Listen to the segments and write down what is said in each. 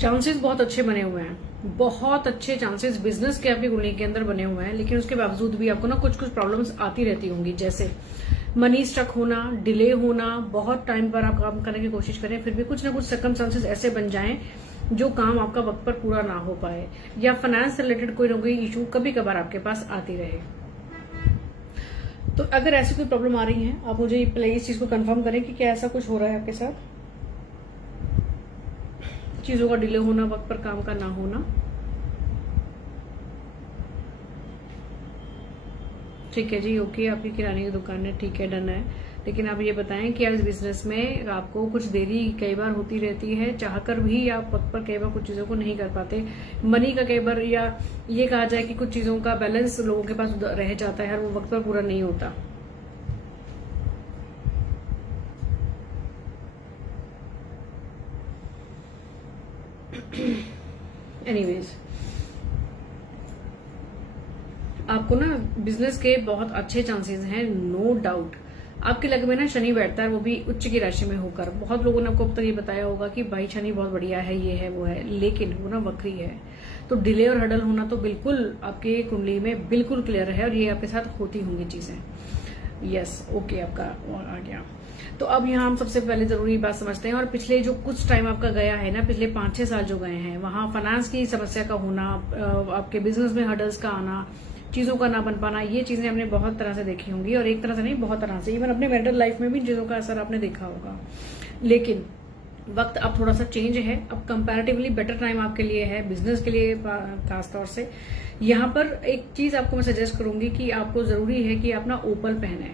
Chances बहुत अच्छे बने हुए हैं, बहुत अच्छे चांसेस बिजनेस के आपकी कुंडली के अंदर बने हुए हैं। लेकिन उसके बावजूद भी आपको ना कुछ कुछ प्रॉब्लम्स आती रहती होंगी, जैसे मनी स्टक होना, डिले होना, बहुत टाइम पर आप काम करने की कोशिश करें फिर भी कुछ ना कुछ सर्कमस्टांसेस ऐसे बन जाएं जो काम आपका वक्त पर पूरा ना हो पाए, या फाइनेंस से रिलेटेड कोई ना कोई इशू कभी कभार आपके पास आती रहे। तो अगर ऐसी कोई प्रॉब्लम आ रही है, आप मुझे पहले इस चीज को कंफर्म करें कि क्या ऐसा कुछ हो रहा है आपके साथ, चीजों का डिले होना, वक्त पर काम का ना होना। ठीक है जी, ओके, आपकी किराने की दुकान है, ठीक है, डन है। लेकिन आप ये बताएं कि इस बिजनेस में आपको कुछ देरी कई बार होती रहती है, चाहकर भी आप वक्त पर कई बार कुछ चीजों को नहीं कर पाते। मनी का कई बार, या ये कहा जाए कि कुछ चीजों का बैलेंस लोगों के पास रह जाता है और वो वक्त पर पूरा नहीं होता। एनीवेज, आपको ना बिजनेस के बहुत अच्छे चांसेस हैं, नो डाउट। आपके लग्न में ना शनि बैठता है, वो भी उच्च की राशि में होकर। बहुत लोगों ने आपको अब तक ये बताया होगा कि भाई शनि बहुत बढ़िया है, ये है वो है, लेकिन वो ना वक्री है। तो डिले और हडल होना तो बिल्कुल आपके कुंडली में बिल्कुल क्लियर है, और ये आपके साथ होती होंगी चीजें। यस, ओके, आपका आ गया। तो अब यहाँ हम सबसे पहले जरूरी बात समझते हैं, और पिछले जो कुछ टाइम आपका गया है ना, पिछले 5-6 साल जो गए हैं, वहां फाइनेंस की समस्या का होना, आपके बिजनेस में हडल्स का आना, चीजों का ना बन पाना, ये चीजें हमने बहुत तरह से देखी होंगी, और एक तरह से नहीं, बहुत तरह से। इवन अपने मेंटल लाइफ में भी चीजों का असर आपने देखा होगा। लेकिन वक्त अब थोड़ा सा चेंज है, अब कंपैरेटिवली बेटर टाइम आपके लिए है, बिजनेस के लिए खासतौर से। यहाँ पर एक चीज आपको मैं सजेस्ट करूंगी कि आपको जरूरी है कि आप ना ओपल पहने,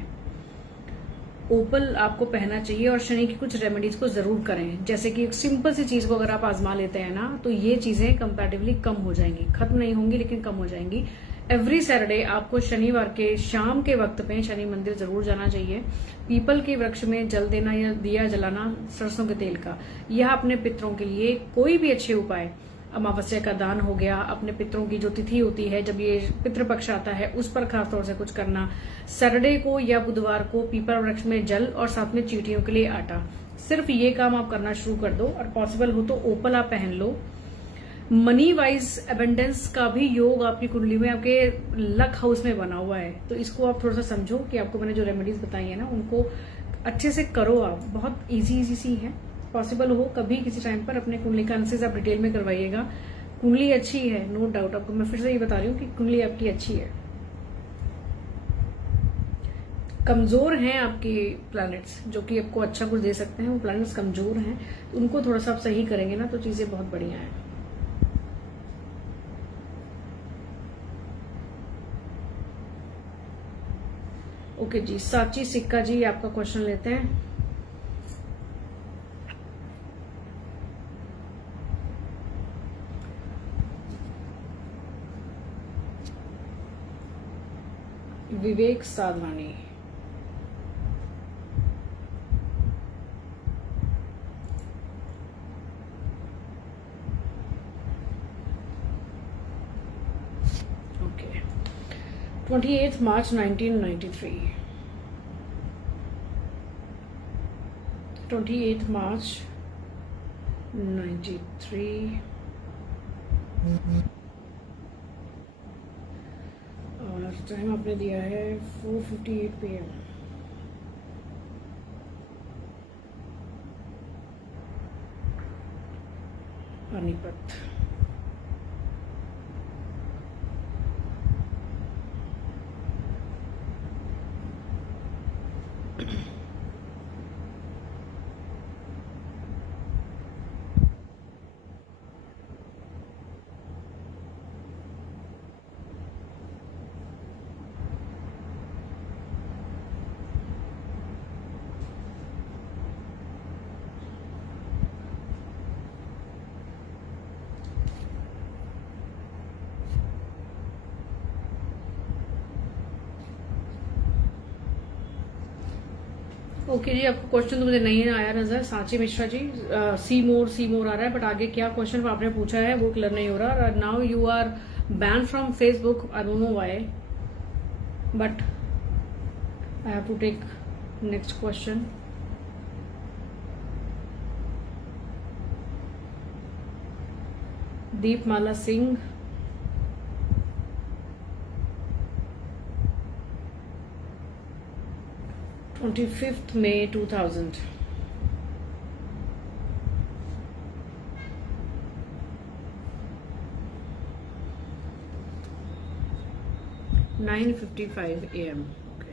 ओपल आपको पहनना चाहिए, और शनि की कुछ रेमेडीज को जरूर करें। जैसे कि एक सिंपल सी चीज को अगर आप आजमा लेते हैं ना, तो ये चीजें कंपैरेटिवली कम हो जाएंगी, खत्म नहीं होंगी लेकिन कम हो जाएंगी। एवरी सैटरडे आपको शनिवार के शाम के वक्त पे शनि मंदिर जरूर जाना चाहिए। पीपल के वृक्ष में जल देना या दिया जलाना सरसों के तेल का, यह अपने पितरों के लिए कोई भी अच्छे उपाय, अमावस्या का दान हो गया, अपने पितरों की जो तिथि होती है जब ये पितृपक्ष आता है उस पर खासतौर से कुछ करना, सैटरडे को या बुधवार को पीपल वृक्ष में जल और साथ में चींटियों के लिए आटा, सिर्फ ये काम आप करना शुरू कर दो, और पॉसिबल हो तो ओपल आप पहन लो। मनी वाइज एबेंडेंस का भी योग आपकी कुंडली में, आपके लक हाउस में बना हुआ है। तो इसको आप थोड़ा सा समझो कि आपको मैंने जो रेमेडीज बताई है ना, उनको अच्छे से करो आप, बहुत इजी सी है। पॉसिबल हो कभी किसी टाइम पर अपने कुंडली का एनालिसिस आप डिटेल में करवाइएगा। कुंडली अच्छी है, नो डाउट। आपको मैं फिर से ये बता रही हूँ कि कुंडली आपकी अच्छी है। कमजोर हैं आपके प्लैनेट्स जो कि आपको अच्छा कुछ दे सकते हैं, वो प्लैनेट्स कमजोर हैं, उनको थोड़ा सा आप सही करेंगे ना तो चीजें बहुत बढ़िया हैं। ओके जी, साची सिक्का जी आपका क्वेश्चन लेते हैं। विवेक साधवानी, ओके, 28 मार्च 1993, 28 मार्च 93, और टाइम आपने दिया है 4:58 PM। पानीपत। ओके जी, आपका क्वेश्चन तो मुझे नहीं आया नजर, सांची मिश्रा जी। सी मोर आ रहा है, बट आगे क्या क्वेश्चन आपने पूछा है वो क्लियर नहीं हो रहा। Now you are ban from Facebook, I don't know why, but I have to take next question. Deepmala Singh, May 25, 2000, 9:55 AM. Okay.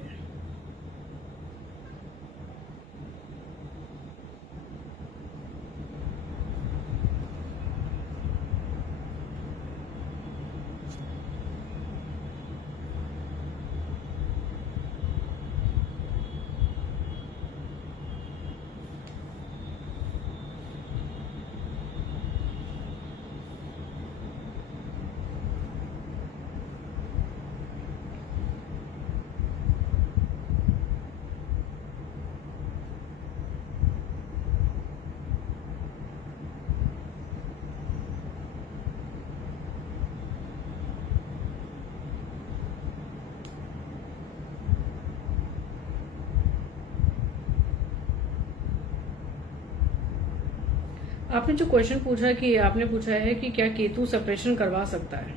आपने जो क्वेश्चन पूछा कि आपने पूछा है कि क्या केतु सेपरेशन करवा सकता है,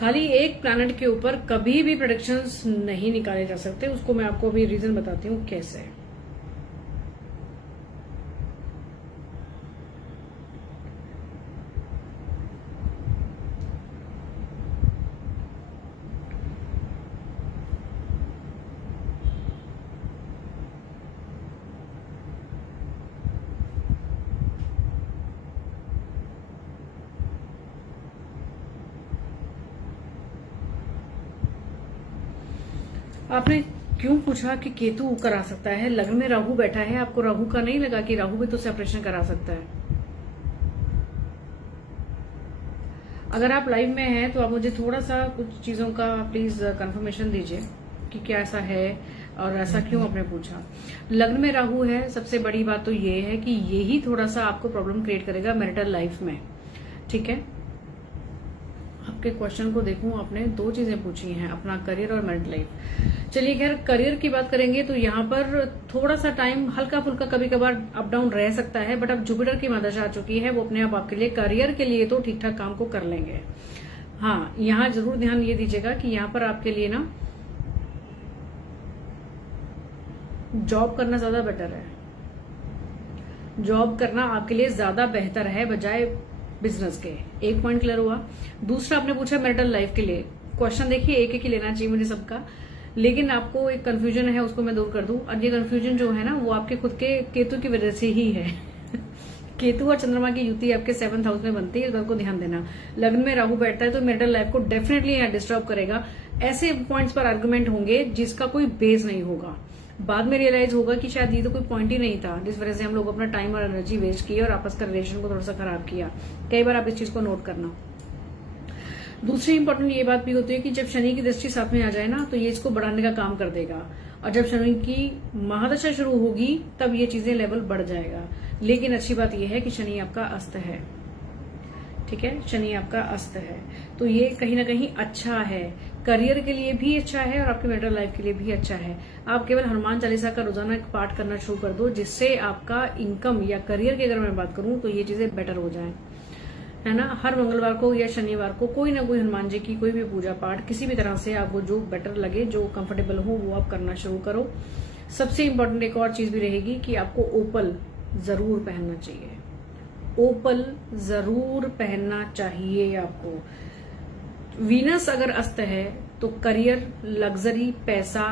खाली एक प्लैनेट के ऊपर कभी भी प्रेडिक्शंस नहीं निकाले जा सकते। उसको मैं आपको अभी रीजन बताती हूँ कैसे। आपने क्यों पूछा कि केतु करा सकता है? लग्न में राहु बैठा है, आपको राहु का नहीं लगा कि राहु भी तो सेपरेशन करा सकता है? अगर आप लाइव में हैं तो आप मुझे थोड़ा सा कुछ चीजों का प्लीज कंफर्मेशन दीजिए कि क्या ऐसा है और ऐसा क्यों आपने पूछा। लग्न में राहु है, सबसे बड़ी बात तो ये है कि यही थोड़ा सा आपको प्रॉब्लम क्रिएट करेगा मैरिटल लाइफ में। ठीक है, आपके क्वेश्चन को देखूं, आपने दो चीजें पूछी हैं, अपना करियर और मैरिड लाइफ। चलिए खैर करियर की बात करेंगे तो यहाँ पर थोड़ा सा टाइम हल्का फुल्का कभी कभार अप डाउन रह सकता है, बट अब जुपिटर की मदद आ चुकी है, वो अपने आप आपके लिए करियर के लिए तो ठीक ठाक काम को कर लेंगे। हाँ, यहाँ जरूर ध्यान ये दीजिएगा कि यहाँ पर आपके लिए ना जॉब करना ज्यादा बेटर है। जॉब करना आपके लिए ज्यादा बेहतर है बजाय बिजनेस के। एक पॉइंट क्लियर हुआ। दूसरा आपने पूछा मैरिटल लाइफ के लिए। क्वेश्चन देखिए एक एक ही लेना चाहिए मुझे सबका, लेकिन आपको एक कंफ्यूजन है उसको मैं दूर कर दूं। और ये कंफ्यूजन जो है ना वो आपके खुद के केतु की वजह से ही है। केतु और चंद्रमा की युति आपके 7th हाउस में बनती है, इस बात को ध्यान देना। लग्न में राहु बैठता है तो मैरिटल लाइफ को डेफिनेटली यहाँ डिस्टर्ब करेगा। ऐसे पॉइंट्स पर आर्गुमेंट होंगे जिसका कोई बेस नहीं होगा। बाद में रियलाइज होगा कि शायद ये तो कोई पॉइंट ही नहीं था, जिस वजह से हम लोग अपना टाइम और एनर्जी वेस्ट किए और आपस का रिलेशन को थोड़ा सा खराब किया। कई बार आप इस चीज को नोट करना। दूसरी इंपॉर्टेंट ये बात भी होती है कि जब शनि की दृष्टि साथ में आ जाए ना तो ये इसको बढ़ाने का काम कर देगा, और जब शनि की महादशा शुरू होगी तब ये चीजें लेवल बढ़ जाएगा। लेकिन अच्छी बात यह है कि शनि आपका अस्त है। ठीक है, शनि आपका अस्त है तो ये कहीं ना कहीं अच्छा है, करियर के लिए भी अच्छा है और आपके मैरिटल लाइफ के लिए भी अच्छा है। आप केवल हनुमान चालीसा का रोजाना एक पाठ करना शुरू कर दो, जिससे आपका इनकम या करियर की अगर मैं बात करूं तो ये चीजें बेटर हो जाएं, है ना। हर मंगलवार को या शनिवार को कोई ना कोई हनुमान जी की कोई भी पूजा पाठ किसी भी तरह से आपको जो बेटर लगे, जो कंफर्टेबल हो, वो आप करना शुरू करो। सबसे इम्पोर्टेंट एक और चीज भी रहेगी कि आपको ओपल जरूर पहनना चाहिए। ओपल जरूर पहनना चाहिए आपको। वीनस अगर अस्त है तो करियर, लग्जरी, पैसा,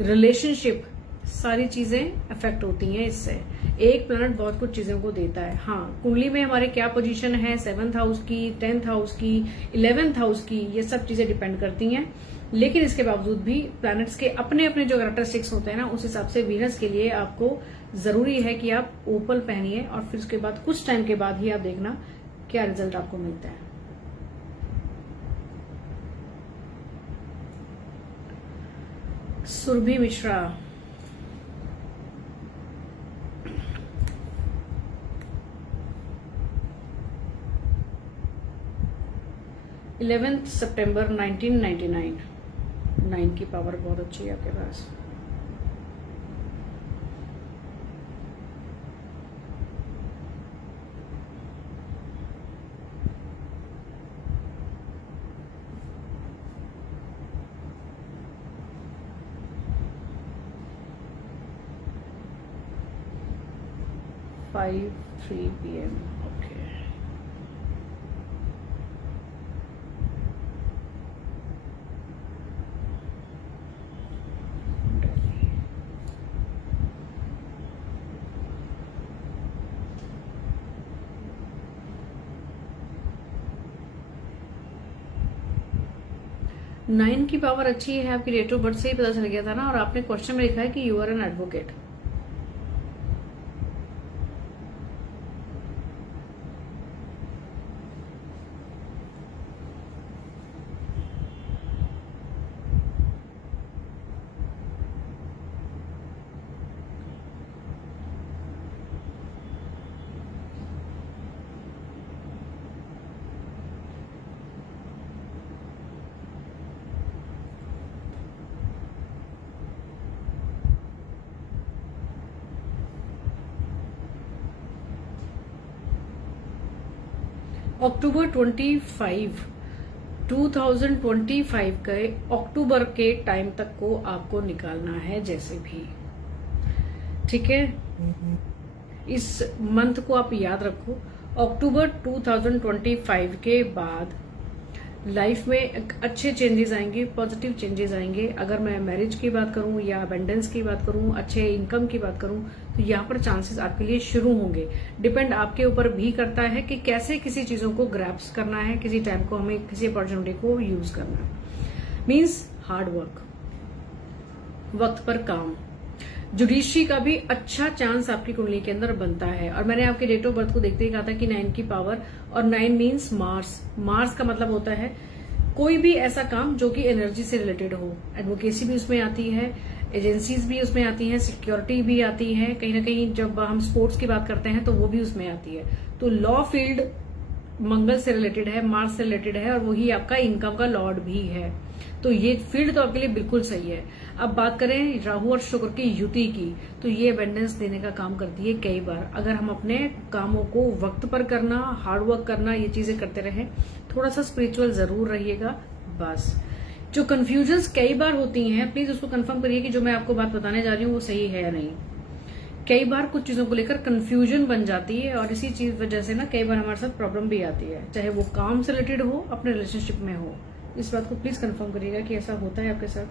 रिलेशनशिप, सारी चीजें अफेक्ट होती हैं इससे। एक प्लैनेट बहुत कुछ चीजों को देता है। हाँ, कुंडली में हमारे क्या पोजीशन है, 7th हाउस की, 10th हाउस की, 11th हाउस की, ये सब चीजें डिपेंड करती हैं। लेकिन इसके बावजूद भी प्लैनेट्स के अपने अपने जो कैरेक्टरिस्टिक्स होते हैं ना, उस हिसाब से वीनस के लिए आपको जरूरी है कि आप ओपल पहनिए, और फिर उसके बाद कुछ टाइम के बाद ही आप देखना क्या रिजल्ट आपको मिलता है। सुरभि मिश्रा, September 11, 1999। 9 की पावर बहुत अच्छी है आपके पास। 5:03 PM. ओके, नाइन की पावर अच्छी है, आपकी डेट ऑफ बर्थ से ही पता चल गया था ना, और आपने क्वेश्चन में लिखा है कि यू आर एन एडवोकेट। अक्टूबर 2025 के अक्टूबर के टाइम तक को आपको निकालना है जैसे भी, ठीक है। इस मंथ को आप याद रखो, अक्टूबर 2025 के बाद लाइफ में अच्छे चेंजेस आएंगे, पॉजिटिव चेंजेस आएंगे। अगर मैं मैरिज की बात करूं या अबेंडेंस की बात करूं, अच्छे इनकम की बात करूं, तो यहाँ पर चांसेस आपके लिए शुरू होंगे। डिपेंड आपके ऊपर भी करता है कि कैसे किसी चीजों को ग्रैप्स करना है, किसी टाइम को हमें किसी अपॉर्चुनिटी को यूज करना है। मीन्स हार्ड वर्क, वक्त पर काम, जुडिशरी का भी अच्छा चांस आपकी कुंडली के अंदर बनता है। और मैंने आपके डेट ऑफ बर्थ को देखते ही कहा था कि 9 की पावर, और 9 मीन्स मार्स। मार्स का मतलब होता है कोई भी ऐसा काम जो कि एनर्जी से रिलेटेड हो। एडवोकेसी भी उसमें आती है, एजेंसीज भी उसमें आती हैं, सिक्योरिटी भी आती है, कहीं ना कहीं जब हम स्पोर्ट्स की बात करते हैं तो वो भी उसमें आती है। तो लॉ फील्ड मंगल से रिलेटेड है, मार्स से रिलेटेड है, और वही आपका इनकम का लॉर्ड भी है। तो ये फील्ड तो आपके लिए बिल्कुल सही है। अब बात करें राहु और शुक्र की युति की, तो ये अबेंडेंस देने का काम करती है कई बार। अगर हम अपने कामों को वक्त पर करना, हार्ड वर्क करना, ये चीजें करते रहे, थोड़ा सा स्पिरिचुअल जरूर रहिएगा। बस जो कंफ्यूजन्स कई बार होती हैं, प्लीज उसको कंफर्म करिए कि जो मैं आपको बात बताने जा रही हूँ वो सही है या नहीं। कई बार कुछ चीजों को लेकर कंफ्यूजन बन जाती है, और इसी चीज वजह से ना कई बार हमारे साथ प्रॉब्लम भी आती है, चाहे वो काम से रिलेटेड हो, अपने रिलेशनशिप में हो। इस बात को प्लीज कंफर्म करिएगा कि ऐसा होता है आपके साथ।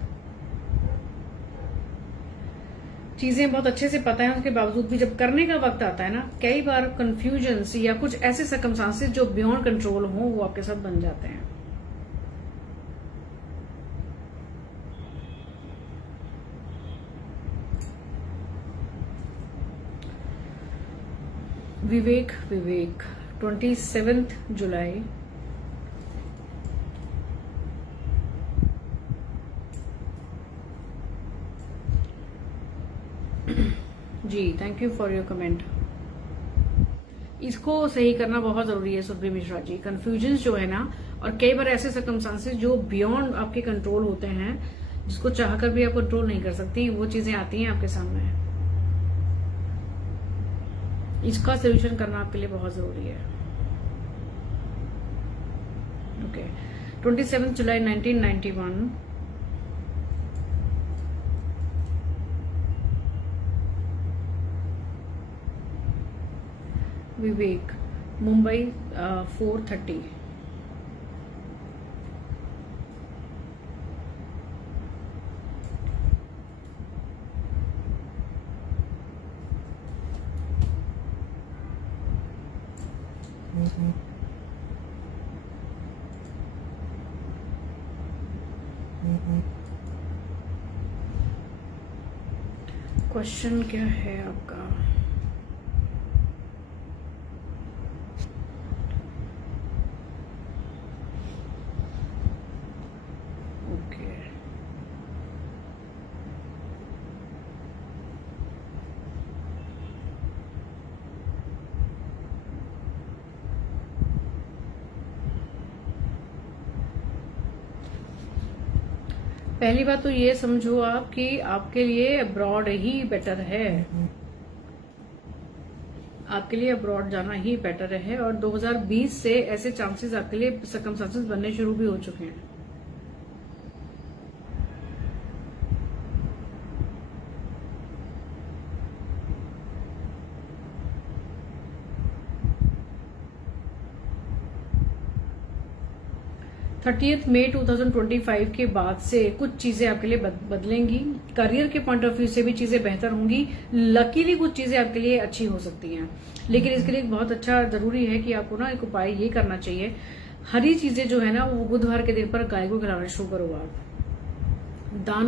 चीजें बहुत अच्छे से पता है, उसके बावजूद भी जब करने का वक्त आता है ना, कई बार कंफ्यूजन्स या कुछ ऐसे सर्कमस्टांसेस जो बियॉन्ड कंट्रोल हो, वो आपके साथ बन जाते हैं। विवेक 27 जुलाई जी, thank you for your comment. इसको सही करना बहुत जरूरी है सुरभि मिश्रा जी। कंफ्यूजन जो है ना, और कई बार ऐसे सर्कमस्टांसेस जो बियॉन्ड आपके कंट्रोल होते हैं, जिसको चाहकर भी आप कंट्रोल नहीं कर सकती, वो चीजें आती हैं आपके सामने। इसका सोल्यूशन करना आपके लिए बहुत जरूरी है। ओके, 27 जुलाई 1991 विवेक, मुंबई 4:30। क्वेश्चन क्या है आपका? ओके, पहली बात तो ये समझो आप कि आपके लिए अब्रॉड ही बेटर है। आपके लिए अब्रॉड जाना ही बेटर है, और 2020 से ऐसे चांसेस आपके लिए सर्कमस्टांसेस बनने शुरू भी हो चुके हैं। 30 मई 2025 के बाद से कुछ चीजें आपके लिए बदलेंगी। करियर के पॉइंट ऑफ व्यू से भी चीजें बेहतर होंगी। लकीली कुछ चीजें आपके लिए अच्छी हो सकती हैं, लेकिन इसके लिए एक बहुत अच्छा जरूरी है कि आपको ना एक उपाय ये करना चाहिए। हरी चीजें जो है ना वो बुधवार के दिन पर गाय को खिलाना शुरू करो। आप दान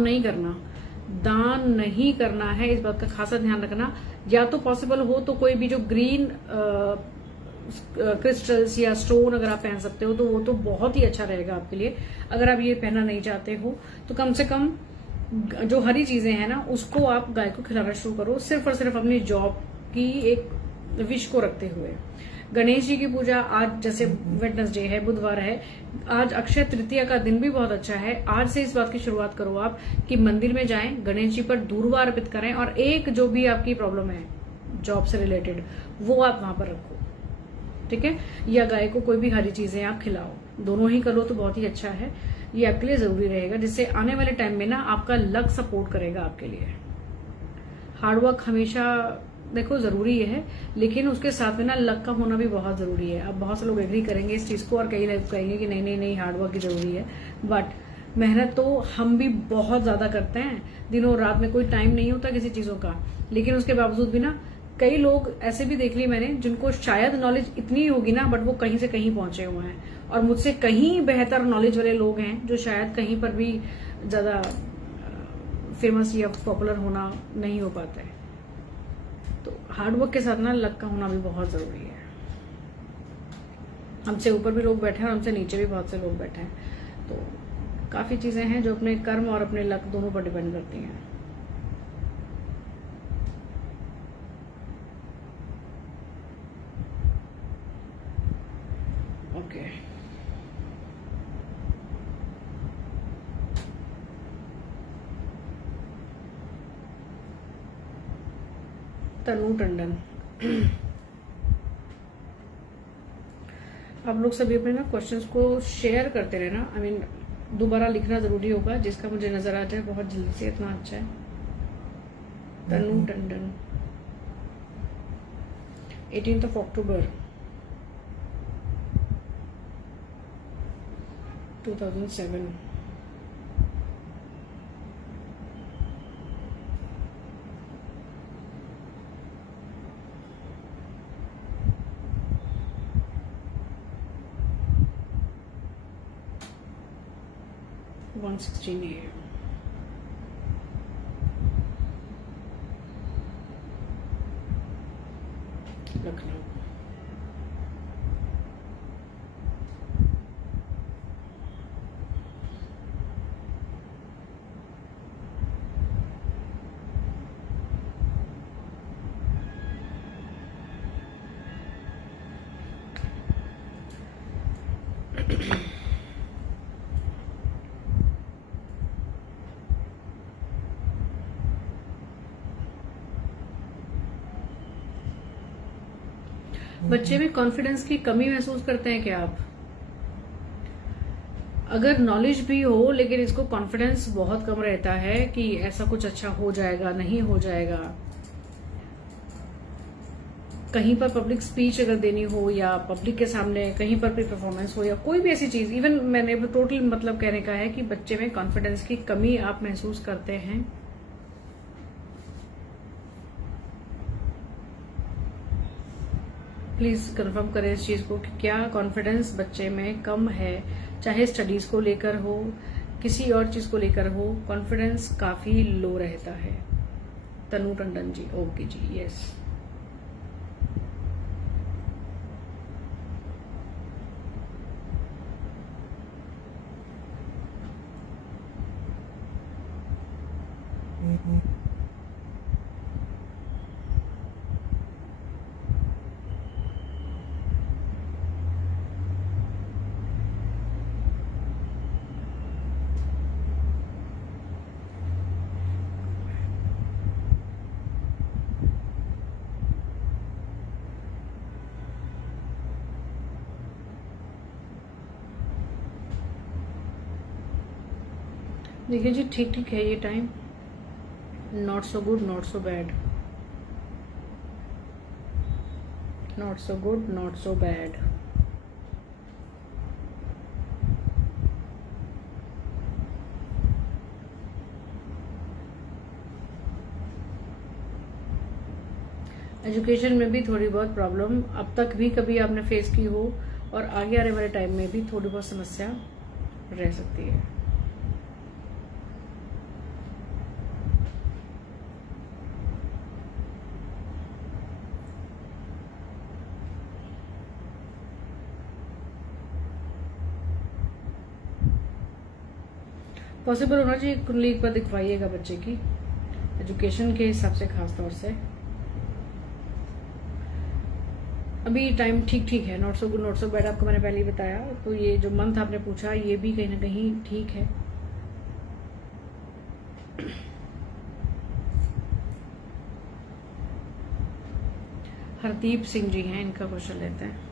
नहीं करना है, इस बात का खासा ध्यान रखना। या तो पॉसिबल हो तो कोई भी जो ग्रीन क्रिस्टल्स या स्टोन अगर आप पहन सकते हो तो वो तो बहुत ही अच्छा रहेगा आपके लिए। अगर आप ये पहनना नहीं चाहते हो तो कम से कम जो हरी चीजें हैं ना उसको आप गाय को खिलाना शुरू करो, सिर्फ और सिर्फ अपनी जॉब की एक विश को रखते हुए। गणेश जी की पूजा आज, जैसे वेडनेसडे है, बुधवार है, आज अक्षय तृतीया का दिन भी बहुत अच्छा है। आज से इस बात की शुरुआत करो आप कि मंदिर में जाएं, गणेश जी पर दूर्वा अर्पित करें और एक जो भी आपकी प्रॉब्लम है जॉब से रिलेटेड वो आप वहां पर रखो, ठीक है। या गाय को कोई भी हरी चीजें आप खिलाओ, दोनों ही करो तो बहुत ही अच्छा है। ये आपके लिए जरूरी रहेगा, जिससे आने वाले टाइम में ना आपका लक सपोर्ट करेगा आपके लिए। हार्डवर्क हमेशा देखो जरूरी है, लेकिन उसके साथ में ना लक का होना भी बहुत जरूरी है। अब बहुत से लोग एग्री करेंगे इस चीज को और कई लोग कहेंगे कि नहीं हार्डवर्क की जरूरी है, बट मेहनत तो हम भी बहुत ज्यादा करते हैं, दिनों रात में कोई टाइम नहीं होता किसी चीजों का, लेकिन उसके बावजूद भी ना कई लोग ऐसे भी देख लिए मैंने जिनको शायद नॉलेज इतनी होगी ना बट वो कहीं से कहीं पहुंचे हुए हैं, और मुझसे कहीं बेहतर नॉलेज वाले लोग हैं जो शायद कहीं पर भी ज्यादा फेमस या पॉपुलर होना नहीं हो पाता है। तो हार्डवर्क के साथ ना लक का होना भी बहुत जरूरी है। हमसे ऊपर भी लोग बैठे हैं और हमसे नीचे भी बहुत से लोग बैठे हैं, तो काफी चीजें हैं जो अपने कर्म और अपने लक दोनों पर डिपेंड करती हैं। ओके, तनु टंडन, आप लोग सभी अपने ना क्वेश्चंस को शेयर करते रहना। आई मीन दोबारा लिखना जरूरी होगा, जिसका मुझे नजर आ जाए बहुत जल्दी से इतना अच्छा है। तनु टंडन, 18 अक्टूबर 2007। लखनऊ। बच्चे में कॉन्फिडेंस की कमी महसूस करते हैं क्या आप? अगर नॉलेज भी हो लेकिन इसको कॉन्फिडेंस बहुत कम रहता है कि ऐसा कुछ अच्छा हो जाएगा, नहीं हो जाएगा, कहीं पर पब्लिक स्पीच अगर देनी हो या पब्लिक के सामने कहीं पर भी परफॉर्मेंस हो या कोई भी ऐसी चीज, इवन मैंने टोटल मतलब कहने का है कि बच्चे में कॉन्फिडेंस की कमी आप महसूस करते हैं। प्लीज कंफर्म करें इस चीज को कि क्या कॉन्फिडेंस बच्चे में कम है, चाहे स्टडीज को लेकर हो, किसी और चीज को लेकर हो, कॉन्फिडेंस काफी लो रहता है। तनु टंडन जी, ओके जी, यस। देखिए जी, ठीक ठीक है ये time, not so good not so bad, not so good not so bad. Education में भी थोड़ी बहुत प्रॉब्लम अब तक भी कभी आपने फेस की हो और आगे आने वाले टाइम में भी थोड़ी बहुत समस्या रह सकती है। पॉसिबल होना चाहिए, कुंडली एक बार दिखवाइएगा बच्चे की एजुकेशन के हिसाब से, खास तौर से। अभी टाइम ठीक ठीक है, not so good not so bad, आपको मैंने पहले ही बताया। तो ये जो मंथ आपने पूछा ये भी कहीं ना कहीं ठीक है। हरदीप सिंह जी हैं, इनका क्वेश्चन लेते हैं।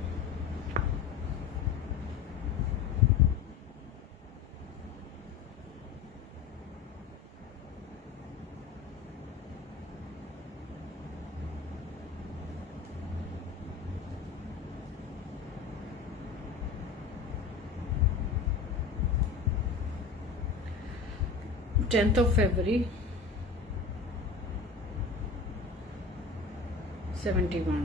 Tenth of February 71,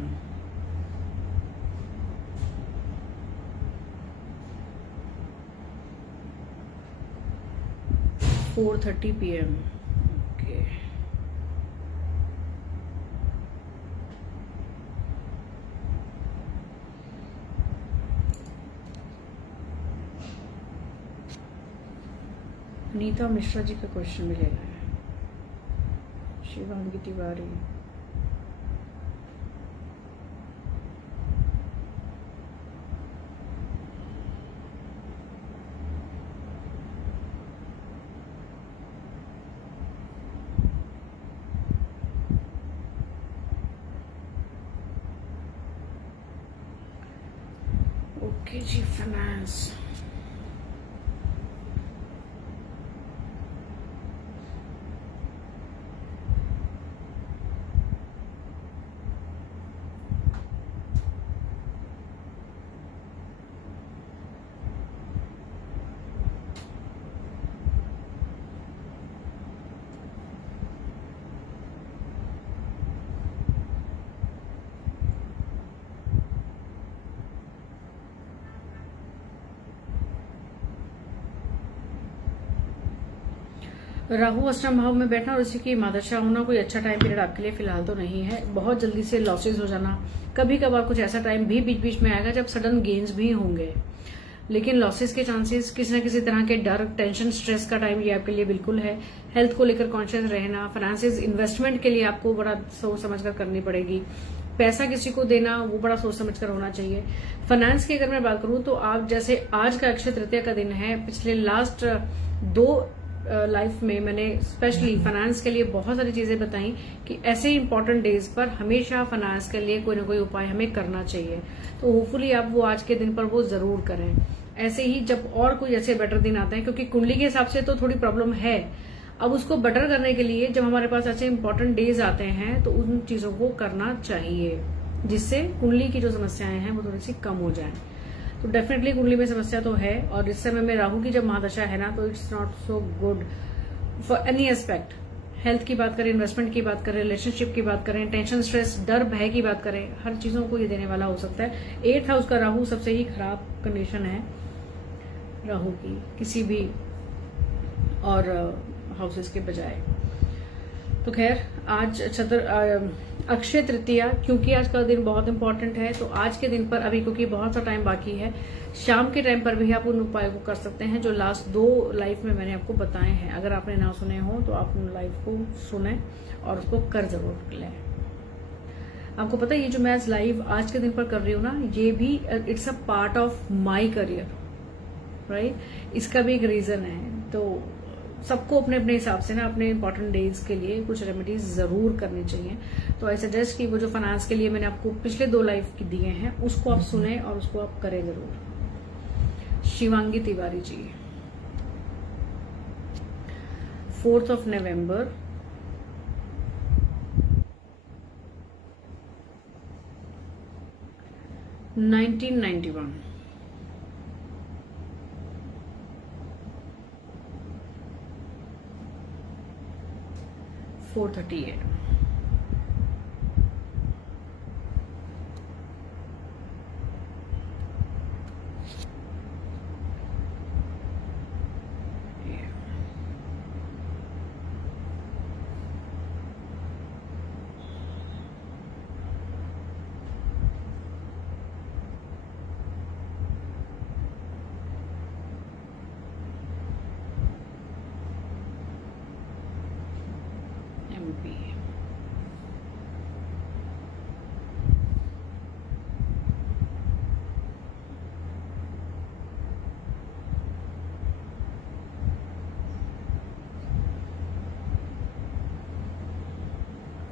4:30 PM। Okay, Neeta Mishra ji का क्वेश्चन मिलेगा। Shivangi Tiwari, okay ji, finance. राहु अष्टम भाव में बैठना और उसी की महादशा होना कोई अच्छा टाइम पीरियड आपके लिए फिलहाल तो नहीं है। बहुत जल्दी से लॉसेज हो जाना, कभी कभार कुछ ऐसा टाइम भी बीच बीच में आएगा जब सडन गेन्स भी होंगे, लेकिन लॉसेस के चांसेस, किसी न किसी तरह के डर, टेंशन, स्ट्रेस का टाइम ये आपके लिए बिल्कुल है। हेल्थ को लेकर कॉन्शियस रहना, फाइनेंसिस, इन्वेस्टमेंट के लिए आपको बड़ा सोच समझ कर करनी पड़ेगी। पैसा किसी को देना वो बड़ा सोच समझ कर होना चाहिए। फाइनेंस की अगर मैं बात करूं तो आप जैसे आज का अक्षय तृतीया का दिन है, पिछले लास्ट 2 लाइफ में मैंने स्पेशली फाइनेंस के लिए बहुत सारी चीजें बताई कि ऐसे इंपॉर्टेंट डेज पर हमेशा फाइनेंस के लिए कोई ना कोई उपाय हमें करना चाहिए। तो होपफुली आप वो आज के दिन पर वो जरूर करें। ऐसे ही जब और कोई ऐसे बेटर दिन आते हैं, क्योंकि कुंडली के हिसाब से तो थोड़ी प्रॉब्लम है, अब उसको बेटर करने के लिए जब हमारे पास ऐसे इंपॉर्टेंट डेज आते हैं तो उन चीजों को करना चाहिए, जिससे कुंडली की जो समस्याएं हैं वो थोड़ी सी कम हो जाए। तो डेफिनेटली कुंडली में समस्या तो है, और इस समय में राहु की जब महादशा है ना, तो it's not so good for any aspect. Health की बात करें, इन्वेस्टमेंट की बात करें, रिलेशनशिप की बात करें, टेंशन, स्ट्रेस, डर, भय की बात करें, हर चीजों को ये देने वाला हो सकता है। 8th हाउस का राहु सबसे ही खराब कंडीशन है राहु की, किसी भी और हाउसेस के बजाय। तो खैर, आज अक्षय तृतीया, क्योंकि आज का दिन बहुत इंपॉर्टेंट है, तो आज के दिन पर अभी क्योंकि बहुत सा टाइम बाकी है, शाम के टाइम पर भी आप उन उपायों को कर सकते हैं जो लास्ट 2 लाइफ में मैंने आपको बताए हैं। अगर आपने ना सुने हो तो आप उन लाइफ को सुने और उसको कर जरूर लें। आपको पता है ये जो मैं आज लाइव आज के दिन पर कर रही हूँ ना, ये भी it's a part of my career, right. इसका भी एक रीजन है। तो सबको अपने अपने हिसाब से ना अपने इंपॉर्टेंट डेज के लिए कुछ रेमेडीज जरूर करनी चाहिए। तो आई सजेस्ट कि वो जो फाइनेंस के लिए मैंने आपको पिछले 2 लाइफ की दिए हैं उसको आप सुने और उसको आप करें जरूर। Shivangi Tiwari ji, 4th November 1991, 4:38।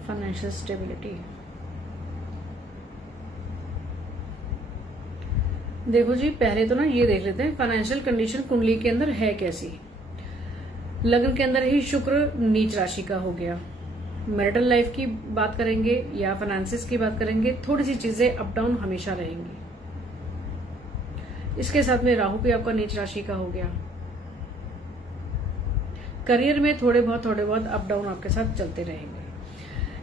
Financial stability. देखो जी, पहले तो ना ये देख लेते हैं फाइनेंशियल कंडीशन कुंडली के अंदर है कैसी। लग्न के अंदर ही शुक्र नीच राशि का हो गया। मैरिटल लाइफ की बात करेंगे या फाइनेंसिस की बात करेंगे, थोड़ी सी चीजें अप डाउन हमेशा रहेंगी। इसके साथ में राहु भी आपका नीच राशि का हो गया। करियर में थोड़े बहुत अप डाउन आपके साथ चलते रहेंगे।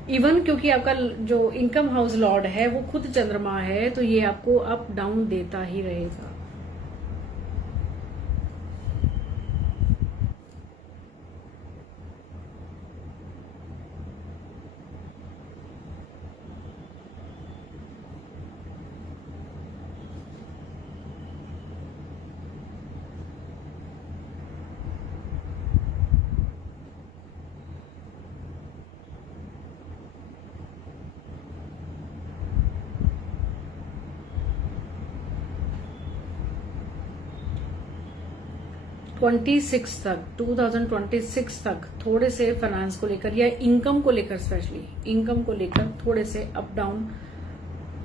इवन क्योंकि आपका जो इनकम हाउस लॉर्ड है वो खुद चंद्रमा है, तो ये आपको अप डाउन देता ही रहेगा। तक 2026 तक थोड़े से फाइनेंस को लेकर या इनकम को लेकर, स्पेशली इनकम को लेकर थोड़े से अप डाउन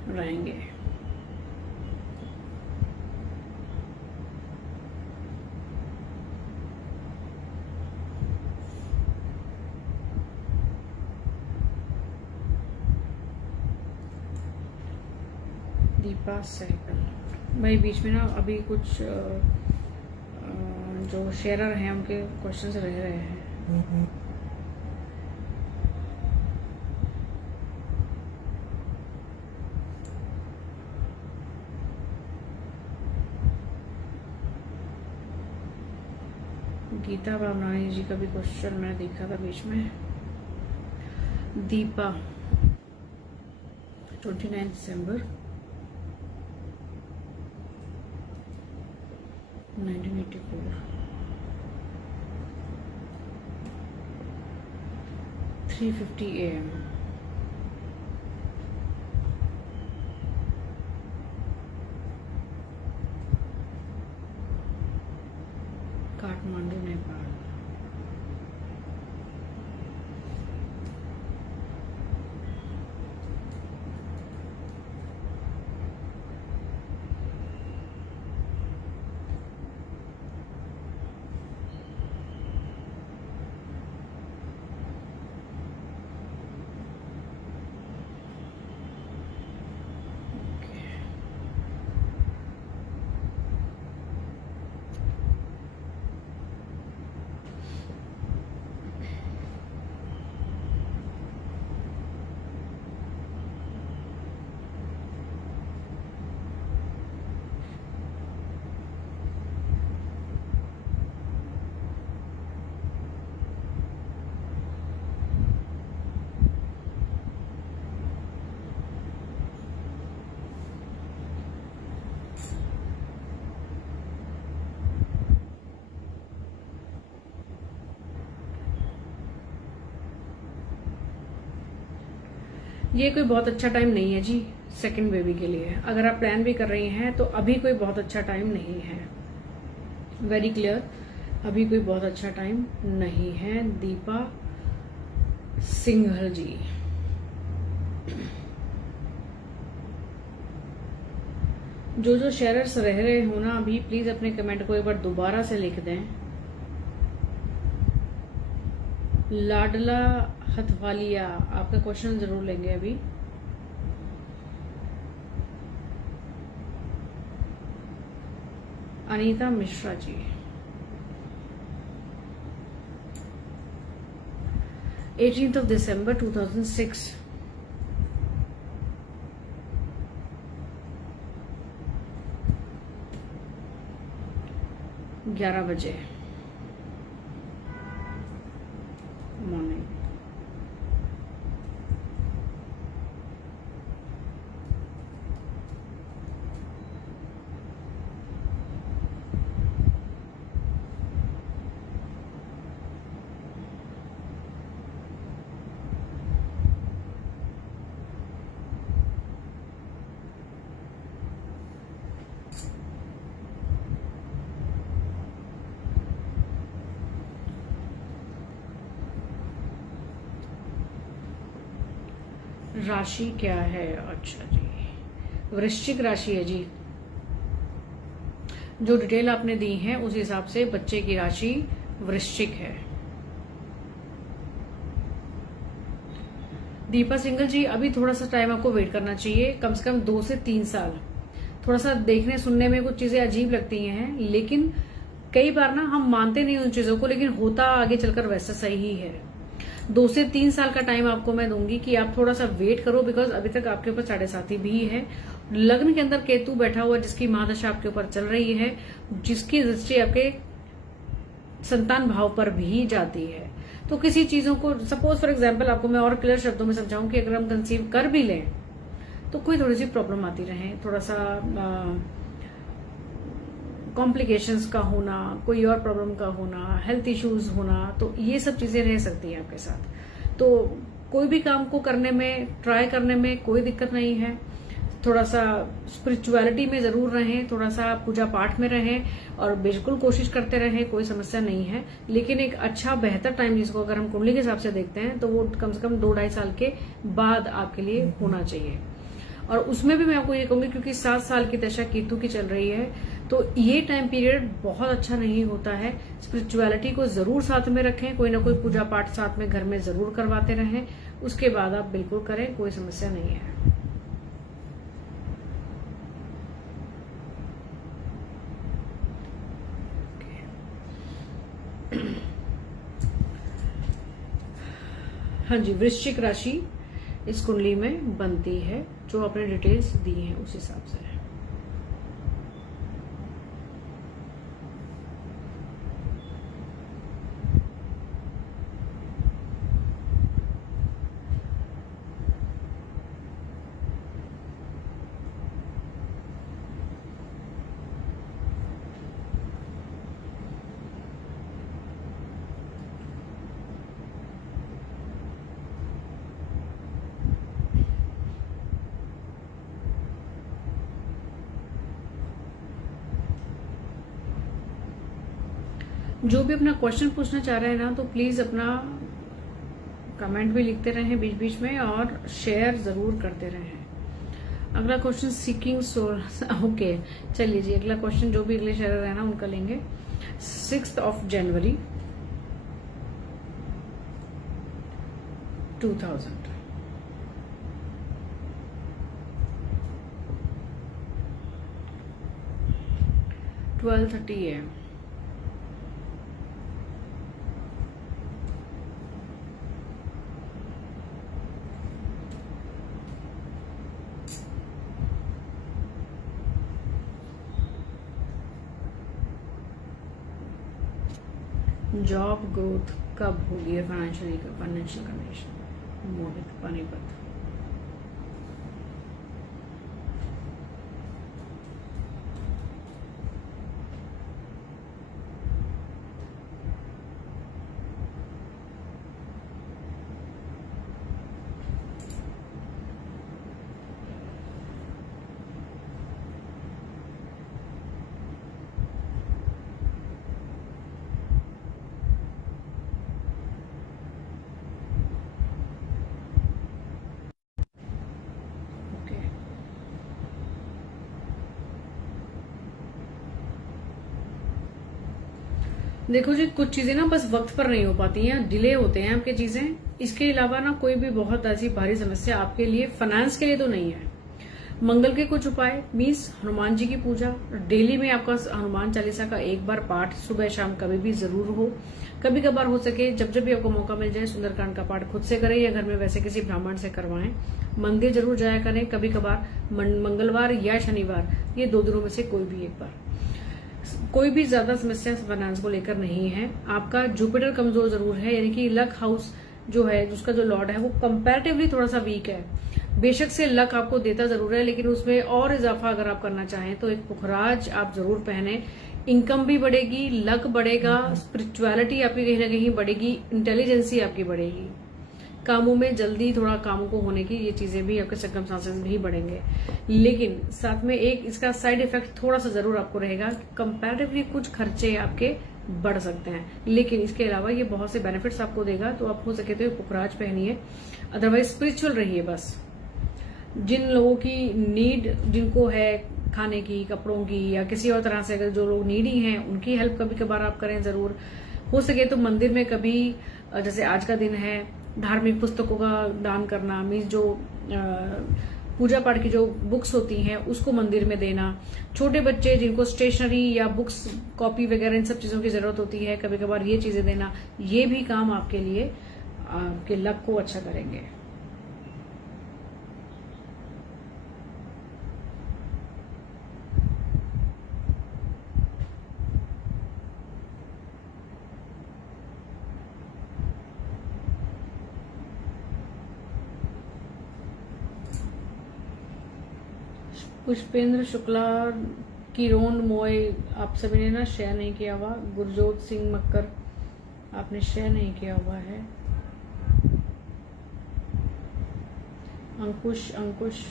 रहेंगे। दीपा सहगल भाई, बीच में ना अभी कुछ जो शेयरर हैं उनके क्वेश्चंस रह रहे हैं। गीता बामरानी जी का भी क्वेश्चन मैंने देखा था बीच में। दीपा 29 दिसंबर 1984, 3:50 AM। काठमांडू, नेपाल। ये कोई बहुत अच्छा टाइम नहीं है जी सेकंड बेबी के लिए। अगर आप प्लान भी कर रही हैं तो अभी कोई बहुत अच्छा टाइम नहीं है। वेरी क्लियर, अभी कोई बहुत अच्छा टाइम नहीं है। दीपा सिंघल जी, जो शेयरर्स रह रहे हो ना अभी, प्लीज अपने कमेंट को एक बार दोबारा से लिख दें। लाडला हथवालिया, आपका क्वेश्चन जरूर लेंगे अभी। अनीता मिश्रा जी, December 18, 2006, 11 बजे मॉर्निंग। राशि क्या है? अच्छा जी, वृश्चिक राशि है जी। जो डिटेल आपने दी है उस हिसाब से बच्चे की राशि वृश्चिक है। दीपा सिंगल जी, अभी थोड़ा सा टाइम आपको वेट करना चाहिए, कम से कम 2 से 3 साल। थोड़ा सा देखने सुनने में कुछ चीजें अजीब लगती हैं, लेकिन कई बार ना हम मानते नहीं उन चीजों को, लेकिन होता आगे चलकर वैसा सही ही है। 2 से 3 साल का टाइम आपको मैं दूंगी कि आप थोड़ा सा वेट करो, बिकॉज अभी तक आपके ऊपर 7.5 भी है। लग्न के अंदर केतु बैठा हुआ, जिसकी महादशा आपके ऊपर चल रही है, जिसकी दृष्टि आपके संतान भाव पर भी जाती है। तो किसी चीजों को, सपोज फॉर एग्जाम्पल आपको मैं और क्लियर शब्दों में समझाऊं कि अगर हम कंसीव कर भी लें तो कोई थोड़ी सी प्रॉब्लम आती रहे, थोड़ा सा कॉम्प्लिकेशंस का होना, कोई और प्रॉब्लम का होना, हेल्थ इश्यूज होना, तो ये सब चीजें रह सकती हैं आपके साथ। तो कोई भी काम को करने में, ट्राई करने में कोई दिक्कत नहीं है। थोड़ा सा स्पिरिचुअलिटी में जरूर रहें, थोड़ा सा पूजा पाठ में रहें और बिल्कुल कोशिश करते रहें, कोई समस्या नहीं है। लेकिन एक अच्छा बेहतर टाइम जिसको अगर हम कुंडली के हिसाब से देखते हैं तो वो कम से कम 2-2.5 साल के बाद आपके लिए होना चाहिए। और उसमें भी मैं आपको ये कहूंगी, क्योंकि 7 साल की दशा केतु की चल रही है, तो ये टाइम पीरियड बहुत अच्छा नहीं होता है। स्पिरिचुअलिटी को जरूर साथ में रखें, कोई ना कोई पूजा पाठ साथ में घर में जरूर करवाते रहें, उसके बाद आप बिल्कुल करें, कोई समस्या नहीं है। हाँ जी, वृश्चिक राशि इस कुंडली में बनती है, जो आपने डिटेल्स दी हैं उस हिसाब से। जो भी अपना क्वेश्चन पूछना चाह रहे हैं ना, तो प्लीज अपना कमेंट भी लिखते रहें बीच बीच में और शेयर जरूर करते रहें। अगला क्वेश्चन सीकिंग सोल, ओके चलिए जी, अगला क्वेश्चन जो भी अगले शेयर है ना उनका लेंगे। 6 जनवरी 2000, 12:30 AM। जॉब ग्रोथ कब होगी? फाइनेंशियल कंडीशन, मोहित पानीपत। देखो जी, कुछ चीजें ना बस वक्त पर नहीं हो पाती हैं, डिले होते हैं आपके चीजें। इसके अलावा ना कोई भी बहुत ऐसी भारी समस्या आपके लिए फाइनेंस के लिए तो नहीं है। मंगल के कुछ उपाय मीन्स हनुमान जी की पूजा, डेली में आपका हनुमान चालीसा का एक बार पाठ सुबह शाम कभी भी जरूर हो। कभी कभार हो सके जब जब भी आपको मौका मिल जाए सुंदरकांड का पाठ खुद से करें या घर में वैसे किसी ब्राह्मण से करवाएं। मंदिर जरूर जाया करें कभी कभार, मंगलवार या शनिवार, ये 2 दिनों में से कोई भी एक बार। कोई भी ज्यादा समस्या फाइनेंस को लेकर नहीं है। आपका जुपिटर कमजोर जरूर है, यानी कि लक हाउस जो है, उसका जो लॉर्ड है वो कंपैरेटिवली थोड़ा सा वीक है। बेशक से लक आपको देता जरूर है, लेकिन उसमें और इजाफा अगर आप करना चाहें तो एक पुखराज आप जरूर पहने। इनकम भी बढ़ेगी, लक बढ़ेगा, स्पिरिचुअलिटी आपकी कहीं ना कहीं बढ़ेगी, इंटेलिजेंसी आपकी बढ़ेगी, कामों में जल्दी थोड़ा कामों को होने की ये चीजें भी, आपके सर्कमस्टांसेस भी बढ़ेंगे। लेकिन साथ में एक इसका साइड इफेक्ट थोड़ा सा जरूर आपको रहेगा, कंपैरेटिवली कुछ खर्चे आपके बढ़ सकते हैं, लेकिन इसके अलावा ये बहुत से बेनिफिट्स आपको देगा। तो आप हो सके तो पुखराज पहनिए, अदरवाइज स्पिरिचुअल रहिए बस। जिन लोगों की नीड जिनको है खाने की, कपड़ों की या किसी और तरह से, अगर जो लोग नीडी हैं उनकी हेल्प कभी कभार आप करें जरूर। हो सके तो मंदिर में कभी, जैसे आज का दिन है, धार्मिक पुस्तकों का दान करना, मीन्स जो पूजा पाठ की जो बुक्स होती हैं उसको मंदिर में देना। छोटे बच्चे जिनको स्टेशनरी या बुक्स, कॉपी वगैरह इन सब चीजों की जरूरत होती है, कभी कभार ये चीजें देना, ये भी काम आपके लिए आपके लक को अच्छा करेंगे। पुष्पेंद्र शुक्ला, किरोन मोय, आप सभी ने ना शेयर नहीं किया हुआ। गुरजोत सिंह मक्कर, आपने शेयर नहीं किया हुआ है। अंकुश,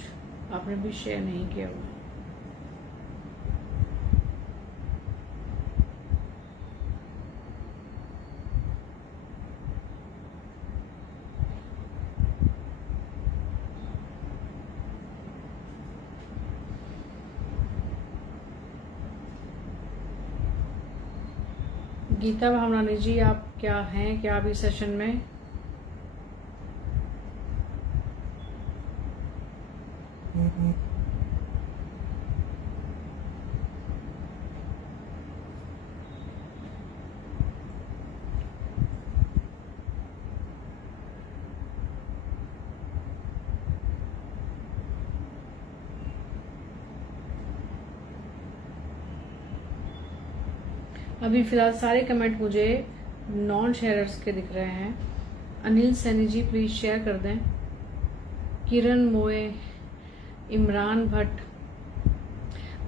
आपने भी शेयर नहीं किया हुआ। गीता भावनानी जी, आप क्या हैं, क्या अभी सेशन में? अभी फिलहाल सारे कमेंट मुझे नॉन शेयरर्स के दिख रहे हैं। अनिल सैनी जी प्लीज शेयर कर दें। किरण मोए, इमरान भट्ट,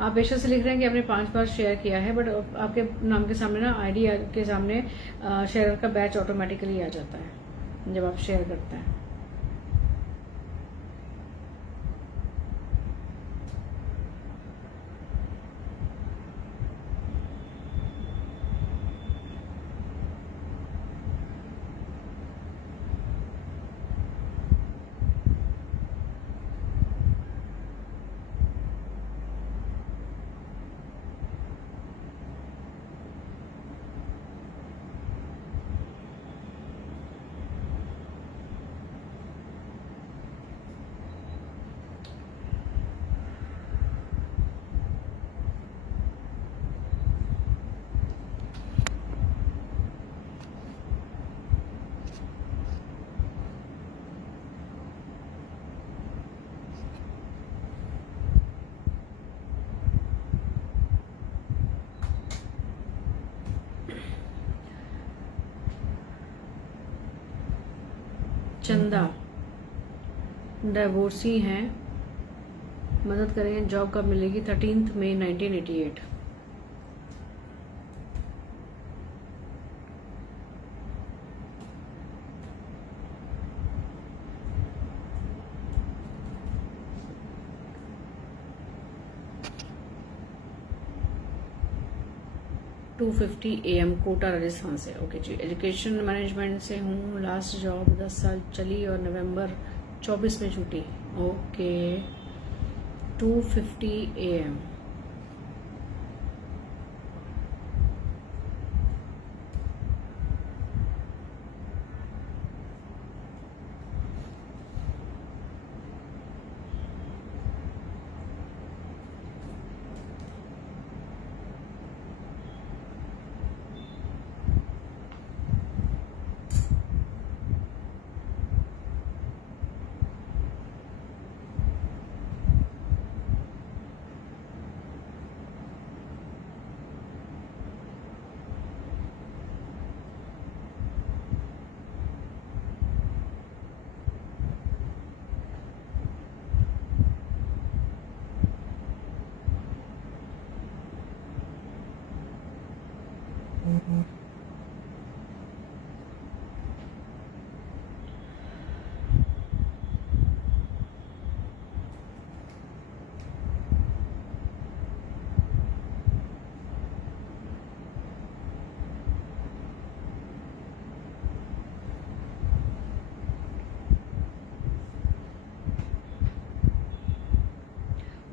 आप बेशक से लिख रहे हैं कि आपने 5 बार शेयर किया है, बट आपके नाम के सामने ना आईडी के सामने शेयर का बैच ऑटोमेटिकली आ जाता है जब आप शेयर करते हैं। चंदा, डाइवोर्सी हैं, मदद करें, जॉब कब मिलेगी? 13 मई 1988। AM, कोटा राजस्थान से। ओके जी, एजुकेशन मैनेजमेंट से हूँ, लास्ट जॉब 10 साल चली और नवंबर 24 में छूटी। Okay, 2:50 AM।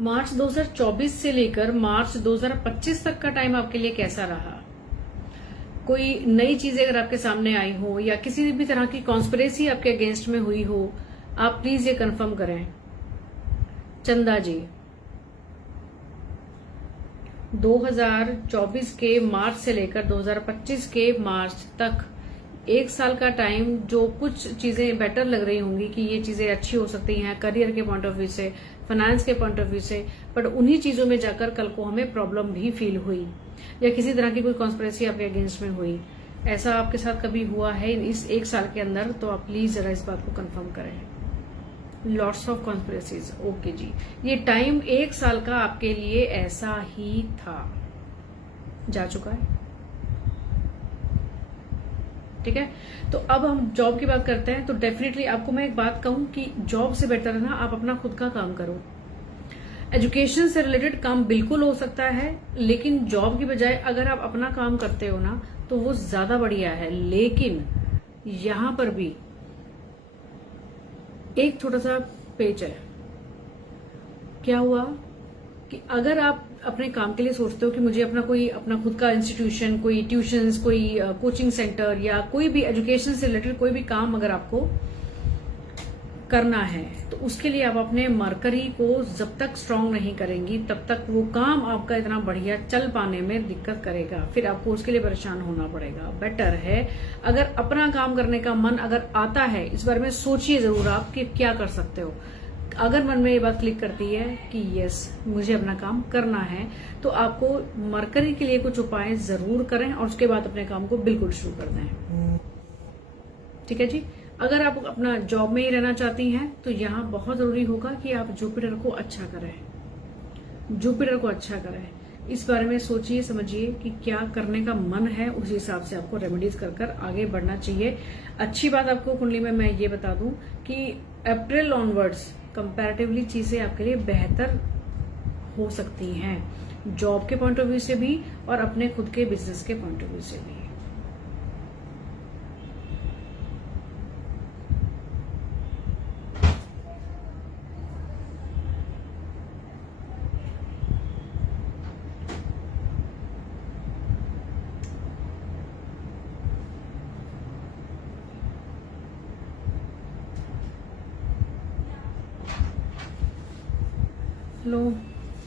मार्च 2024 से लेकर मार्च 2025 तक का टाइम आपके लिए कैसा रहा? कोई नई चीजें अगर आपके सामने आई हो या किसी भी तरह की कॉन्स्पिरेसी आपके अगेंस्ट में हुई हो, आप प्लीज ये कंफर्म करें। चंदा जी, 2024 के मार्च से लेकर 2025 के मार्च तक 1 साल का टाइम, जो कुछ चीजें बेटर लग रही होंगी कि ये चीजें अच्छी हो सकती हैं करियर के पॉइंट ऑफ व्यू से, फाइनेंस के पॉइंट ऑफ व्यू से, बट उन्हीं चीजों में जाकर कल को हमें प्रॉब्लम भी फील हुई या किसी तरह की कोई कॉन्स्पिरेसी आपके अगेंस्ट में हुई। ऐसा आपके साथ कभी हुआ है इस 1 साल के अंदर? तो आप प्लीज जरा इस बात को कंफर्म करें। लॉट्स ऑफ कॉन्स्पिरेसीज, ओके जी। ये टाइम 1 साल का आपके लिए ऐसा ही था, जा चुका है, ठीक है। तो अब हम जॉब की बात करते हैं। तो डेफिनेटली आपको मैं एक बात कहूं कि जॉब से बेटर है ना आप अपना खुद का काम करो। एजुकेशन से रिलेटेड काम बिल्कुल हो सकता है, लेकिन जॉब की बजाय अगर आप अपना काम करते हो ना तो वो ज्यादा बढ़िया है। लेकिन यहां पर भी एक छोटा सा पेच है। क्या हुआ कि अगर आप अपने काम के लिए सोचते हो कि मुझे अपना खुद का इंस्टीट्यूशन, कोई ट्यूशंस, कोई कोचिंग सेंटर या कोई भी एजुकेशन से रिलेटेड कोई भी काम अगर आपको करना है, तो उसके लिए आप अपने मरकरी को जब तक स्ट्रांग नहीं करेंगी तब तक वो काम आपका इतना बढ़िया चल पाने में दिक्कत करेगा, फिर आपको उसके लिए परेशान होना पड़ेगा। बेटर है अगर अपना काम करने का मन अगर आता है, इस बारे में सोचिए जरूर आप कि क्या कर सकते हो। अगर मन में ये बात क्लिक करती है कि यस मुझे अपना काम करना है, तो आपको मरकरी के लिए कुछ उपाय जरूर करें और उसके बाद अपने काम को बिल्कुल शुरू कर दें, ठीक है जी। अगर आप अपना जॉब में ही रहना चाहती हैं तो यहाँ बहुत जरूरी होगा कि आप जुपिटर को अच्छा करें, जुपिटर को अच्छा करें। इस बारे में सोचिए समझिए कि क्या करने का मन है, उस हिसाब से आपको रेमेडीज कर आगे बढ़ना चाहिए। अच्छी बात आपको कुंडली में मैं ये बता दूं कि अप्रैल ऑनवर्ड्स कंपैरेटिवली चीजें आपके लिए बेहतर हो सकती हैं, जॉब के पॉइंट ऑफ व्यू से भी और अपने खुद के बिजनेस के पॉइंट ऑफ व्यू से भी। Hello.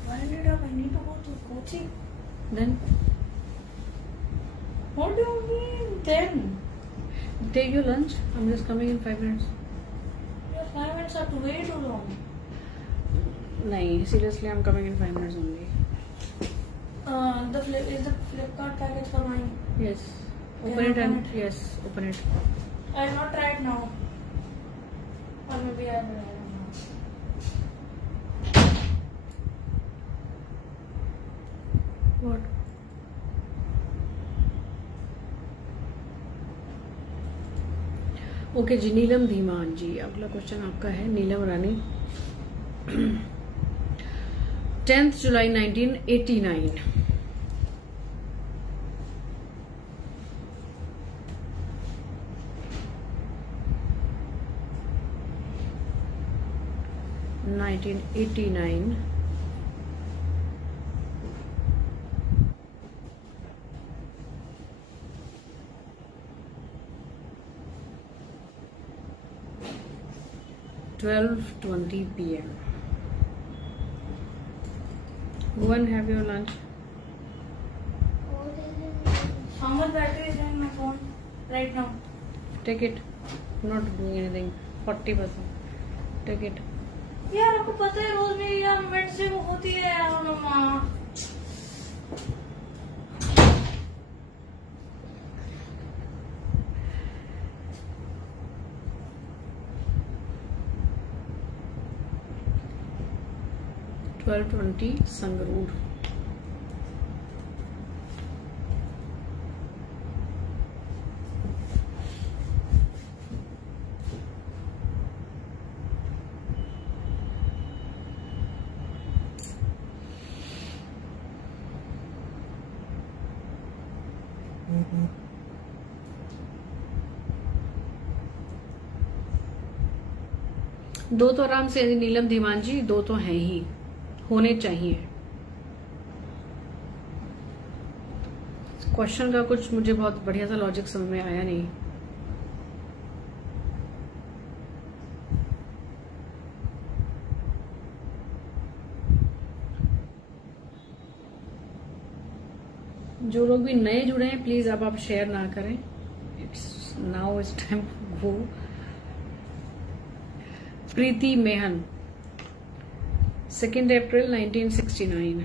Why did I need to go to coaching? Then What do you mean then? take your lunch. I'm just coming in 5 minutes. Your 5 minutes are way too long. नहीं, seriously, I'm coming in 5 minutes only. Is the Flipkart package for mine? Yes. Can Open I it and open it? yes, open it. I'll not try it now. Or maybe I will. I don't know. What? Okay ji, Neelam Dhiman ji, अगला question आपका है। नीलम रानी, 10th July 1989। (12:20 PM). Go and have your lunch. How much battery is in my phone right now? Take it. I'm not doing anything. 40%. Take it. यार आपको पता है रोज मेरी यार mid से वो होती है यार मम्मा। (12:20) संगरूर। दो तो आराम से नीलम धीमान जी, दो तो हैं ही, होने चाहिए। क्वेश्चन का कुछ मुझे बहुत बढ़िया सा लॉजिक समझ में आया नहीं। जो लोग भी नए जुड़े हैं प्लीज अब आप शेयर ना करें। It's now is time go. Preeti Mahan 2 अप्रैल 1969।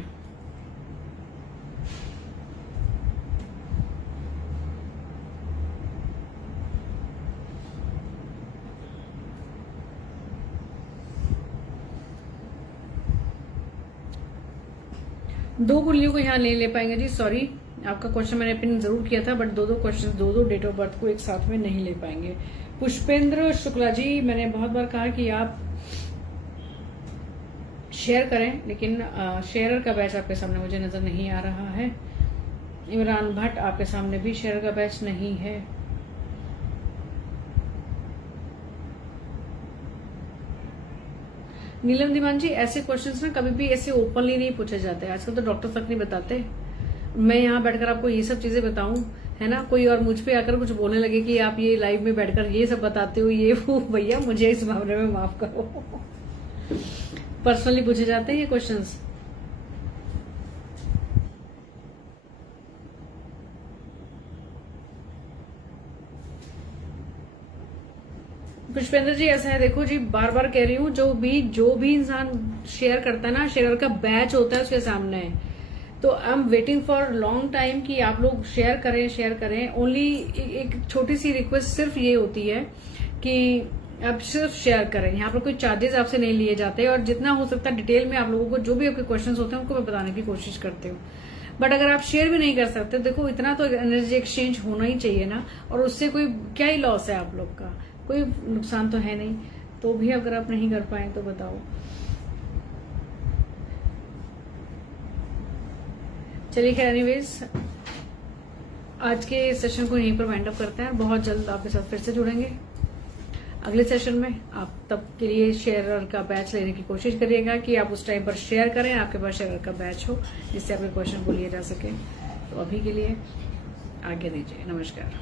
दो कुल्लियों को यहाँ नहीं ले पाएंगे जी, सॉरी। आपका क्वेश्चन मैंने पिन जरूर किया था, बट दो क्वेश्चन दो डेट ऑफ बर्थ को एक साथ में नहीं ले पाएंगे। पुष्पेंद्र शुक्ला जी, मैंने बहुत बार कहा कि आप शेयर करें, लेकिन शेयरर का बैच आपके सामने मुझे नजर नहीं आ रहा है। इमरान भट्ट, आपके सामने भी शेयरर का बैच नहीं है। नीलम दीवान जी, ऐसे क्वेश्चंस ना कभी भी ऐसे ओपनली नहीं पूछे जाते। आजकल तो डॉक्टर तक नहीं बताते। मैं यहाँ बैठकर आपको ये सब चीजें बताऊं, है ना, कोई और मुझ पे आकर कुछ बोलने लगे कि आप ये लाइव में बैठकर ये सब बताते हो, ये वो, भैया मुझे इस मामले में माफ करो। पर्सनली पूछे जाते हैं ये क्वेश्चंस। पुष्पेंद्र जी, ऐसा है, देखो जी, बार बार कह रही हूँ, जो भी इंसान शेयर करता है ना, शेयर का बैच होता है उसके सामने। तो I am waiting for long time कि आप लोग शेयर करें। ओनली एक छोटी सी रिक्वेस्ट सिर्फ ये होती है कि आप सिर्फ शेयर करें। यहाँ पर कोई चार्जेस आपसे नहीं लिए जाते, और जितना हो सकता है डिटेल में आप लोगों को जो भी आपके क्वेश्चंस होते हैं उनको मैं बताने की कोशिश करती हूँ। बट अगर आप शेयर भी नहीं कर सकते, देखो इतना तो एनर्जी एक्सचेंज होना ही चाहिए ना, और उससे कोई क्या ही लॉस है आप लोग का, कोई नुकसान तो है नहीं। तो भी अगर आप नहीं कर पाए तो बताओ। चलिए खैर, एनीवेज आज के सेशन को यहीं पर वाइंड अप करते हैं। बहुत जल्द आपके साथ फिर से जुड़ेंगे अगले सेशन में। आप तब के लिए शेयरर का बैच लेने की कोशिश करिएगा कि आप उस टाइम पर शेयर करें, आपके पास शेयरर का बैच हो जिससे आपके क्वेश्चन को लिए जा सके। तो अभी के लिए आगे दीजिए। नमस्कार,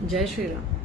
जय श्री राम।